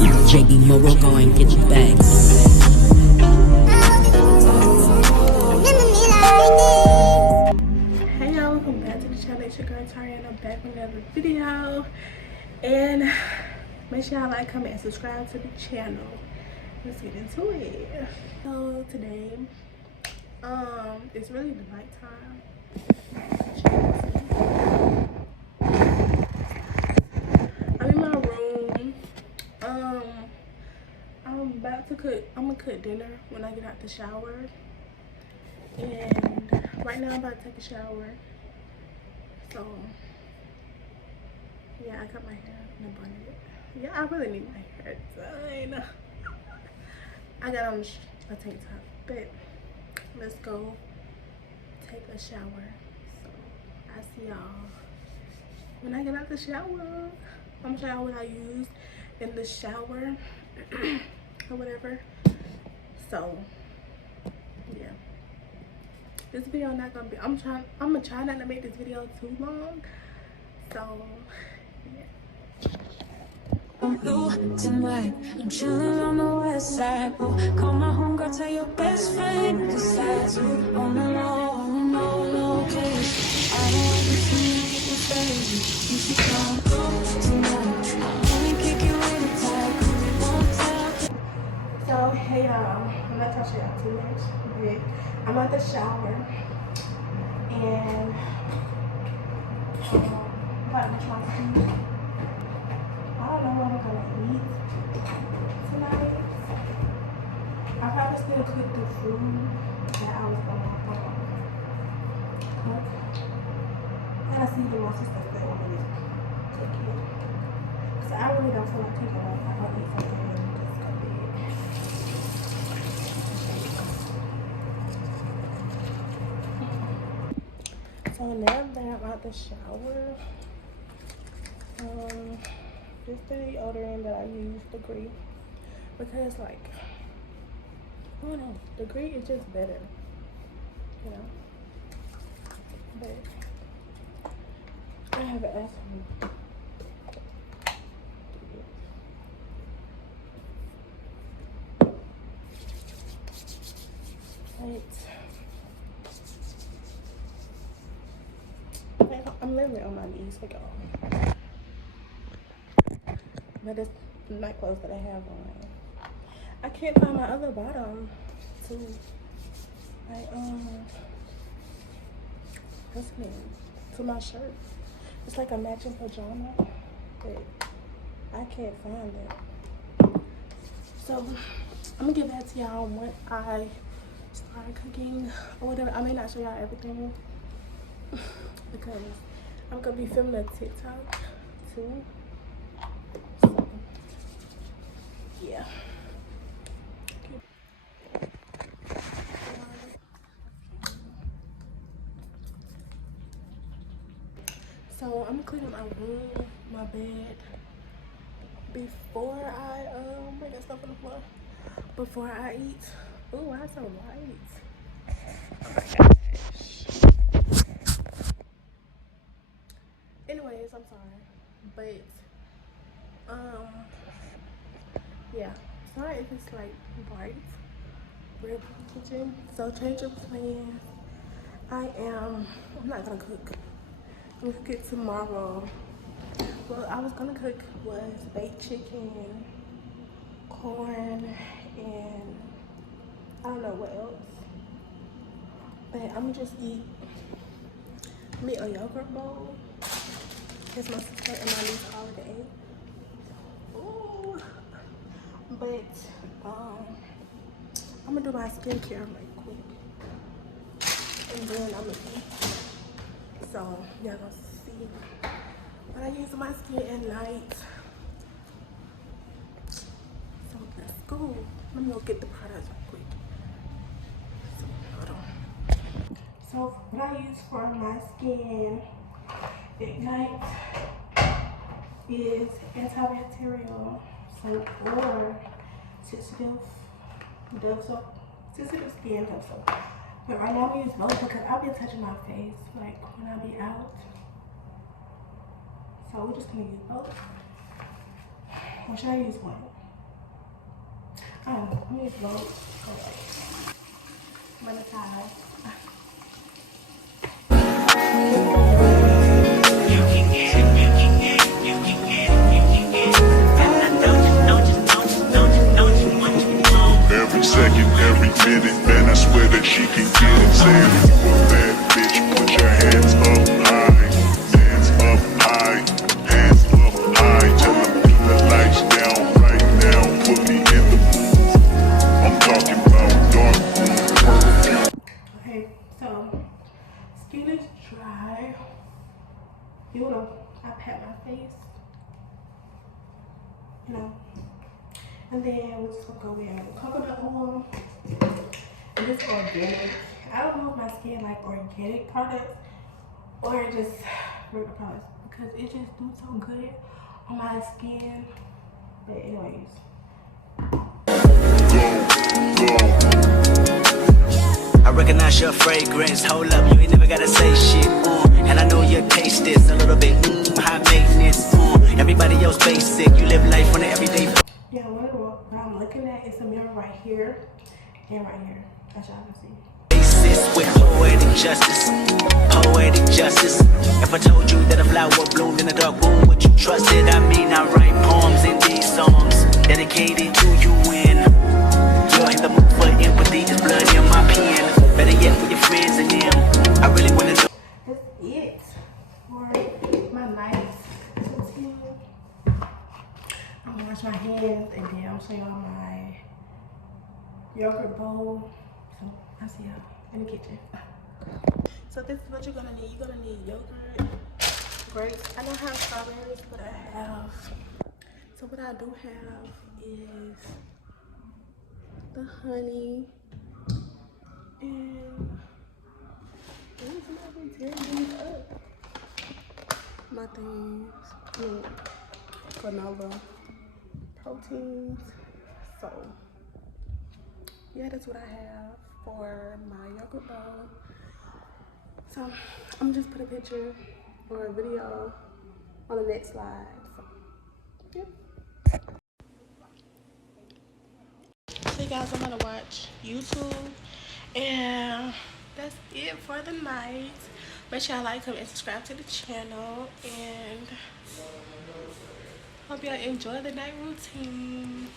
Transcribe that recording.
JD Moro, go and get your bags. Hey y'all, welcome back to the channel. It's your girl Tariana back with another video. And make sure y'all like, comment, and subscribe to the channel. Let's get into it. So today, it's really the nighttime. I'm in my room. I'm about to cook. I'm gonna cook dinner when I get out the shower. And right now I'm about to take a shower. So yeah, I got my hair in a bonnet. Yeah, I really need my hair done. I got on a tank top, but let's go take a shower. So I see y'all when I get out the shower. I'm gonna show y'all what I use in the shower or whatever. So yeah, this video not gonna be, I'm gonna try not to make this video too long. So yeah. Tonight, I'm chilling on the west side. Oh, call my homegirl, tell your best friend. Besides you, on the low, on no location. I don't want to see you get this crazy. You should come through tonight. I only kick it with a tag, 'cause it won't tell. So hey y'all, I'm not touching y'all too much, but I'm at the shower and I'm about to try food. I don't know what I'm gonna eat tonight. I probably still cook the food that I was gonna cook. I gotta see the most stuff that I want to cook it. So I really don't feel like cooking right now. I'll eat something and just go to bed. So now that I'm out the shower, this is the deodorant that I use, Degree, because like, I don't know, Degree is just better, you know. But I haven't asked for I'm literally on my knees for y'all. But it's my clothes that I have on. I can't find my other bottom too. What's it name? To my shirt. It's like a matching pajama, but I can't find it. So I'm gonna get back to y'all when I start cooking or whatever. I may not show y'all everything because I'm gonna be filming a TikTok too. So yeah. So I'm gonna clean my room, my bed before I bring that stuff on the floor. Before I eat. Ooh, why so light? Oh my gosh. Anyways, I'm sorry. But yeah. Sorry if it's like bright. Real kitchen. So change of plans. I'm not gonna cook. I'm gonna cook it tomorrow. Well, I was gonna cook was baked chicken, corn, and I don't know what else. But I'm gonna just eat me a yogurt bowl. Because my sister and my niece already ate. Ooh. But I'm gonna do my skincare right quick. And then I'm gonna eat. So y'all gonna see what I use on my skin at night. So let's go. Let me go get the products real quick. So hold on. So what I use for my skin at night is antibacterial soap or sensitive Dove soap. Sensitive skin Dove soap. But right now I'm using both because I've been touching my face like when I be out. So we're just gonna use both. Or should I use one? Oh, let me vote. I'm gonna tie. Every second, every minute, man, I swear that she can get it. Saying, you a bad bitch, put your hands up high. Hands up high, hands up high. Tell them keep the lights down right now. Put me in the mood. I'm talking about dark blue, purple. Okay, so skin is dry. You know, I pat my face. You know. And then we're just gonna go in with coconut oil. And it's organic. I don't know if my skin like organic products or just regular products because it just do so good on my skin. But anyways. I recognize your fragrance. Hold up, you ain't never gotta say shit. And I know your taste is a little bit high maintenance. Everybody else basic. You live life on the everyday. Yeah, what I'm looking at is a mirror right here and right here, as y'all can see. Basis with poetic justice. Poetic justice. If I told you that a flower bloomed in a dark room, would you trust it? I mean, I write poems in these songs dedicated to you when you're in the mood for empathy. There's blood in my pen. Better yet, with your friends and them. I really wanna know. That's it for my night routine. I'm gonna wash my hands and then I'll show y'all my yogurt bowl. So I'll see y'all in the kitchen. So this is what you're gonna need. You're gonna need yogurt, grapes. I don't have strawberries, but I have. So what I do have is the honey and my things, granola proteins. So yeah, that's what I have for my yogurt bowl. So I'm just put a picture or a video on the next slide. So yeah. So you guys, I'm gonna watch YouTube and that's it for the night. Make sure y'all like, comment, and subscribe to the channel, and hope y'all enjoy the night routine.